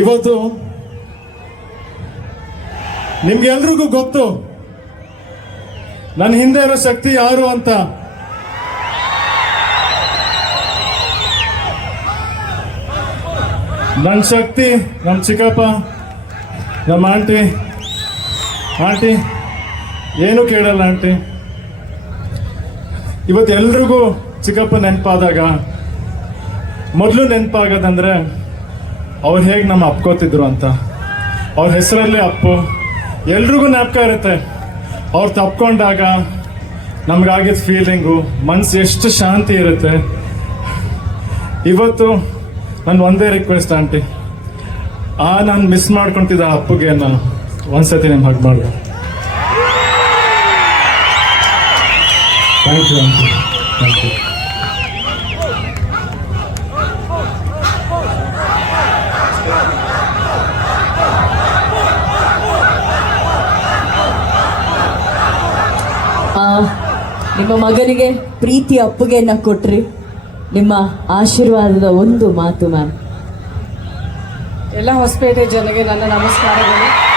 ಇವತ್ತು ನಿಮ್ಗೆಲ್ರಿಗೂ ಗೊತ್ತು ನನ್ನ ಹಿಂದೆ ಇರೋ ಶಕ್ತಿ ಯಾರು ಅಂತ. ನನ್ನ ಶಕ್ತಿ ನಮ್ಮ ಚಿಕ್ಕಪ್ಪ ನಮ್ಮ ಆಂಟಿ. ಆಂಟಿ, ಏನು ಕೇಳಲ್ಲ ಆಂಟಿ. ಇವತ್ತು ಎಲ್ರಿಗೂ ಚಿಕ್ಕಪ್ಪ ನೆನಪಾದಾಗ, ಮೊದಲು ನೆನಪಾಗೋದಂದ್ರೆ ಅವ್ರು ಹೇಗೆ ನಮ್ಮ ಅಪ್ಕೋತಿದ್ರು ಅಂತ. ಅವ್ರ ಹೆಸರಲ್ಲಿ ಅಪ್ಪು. ಎಲ್ರಿಗೂ ಜ್ಞಾಪಕ ಇರುತ್ತೆ. ಅವ್ರು ತಪ್ಕೊಂಡಾಗ ನಮಗಾಗಿದ್ದ ಫೀಲಿಂಗು ಮನಸ್ಸು ಎಷ್ಟು ಶಾಂತಿ ಇರುತ್ತೆ. ಇವತ್ತು ನನ್ನ ಒಂದೇ ರಿಕ್ವೆಸ್ಟ್ ಆಂಟಿ. ಆ ನಾನು ಮಿಸ್ ಮಾಡ್ಕೊತಿದ್ದ ಅಪ್ಪುಗೆ ನಾನು ಒಂದ್ಸತಿ ನಿಮ್ಮ ಹಗ್ ಮಾಡ್ದೆ. Thank you aunty. Thank you ನಿಮ್ಮ ಮಗನಿಗೆ ಪ್ರೀತಿ ಅಪ್ಪುಗೆಯನ್ನ ಕೊಟ್ರಿ. ನಿಮ್ಮ ಆಶೀರ್ವಾದದ ಒಂದು ಮಾತು ಮ್ಯಾಮ್ ಎಲ್ಲ ಹೊಸಪೇಟೆ ಜನಗೆ ನನ್ನ ನಮಸ್ಕಾರಗಳು.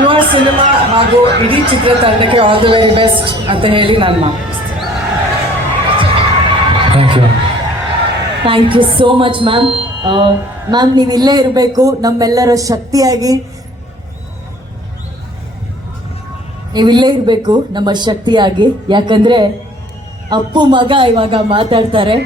ಯುವ ಸಿನಿಮಾ ಹಾಗೂ ಇಡೀ ಚಿತ್ರತಂಡಕ್ಕೆ ಆಲ್ ದಿ ವೆರಿ ಬೆಸ್ಟ್ ಅಂತ ಹೇಳಿ ನಾನು thank you thank you so much ma'am ma'am ನೀವು ಇಲ್ಲೇ ಇರಬೇಕು. ನಮ್ಮೆಲ್ಲರ ಶಕ್ತಿಯಾಗಿ. ನೀವು ಇಲ್ಲೇ ಇರಬೇಕು ನಮ್ಮ ಶಕ್ತಿಯಾಗಿ. ಯಾಕಂದ್ರೆ ಅಪ್ಪು ಮಗ ಇವಾಗ ಮಾತಾಡ್ತಾರೆ.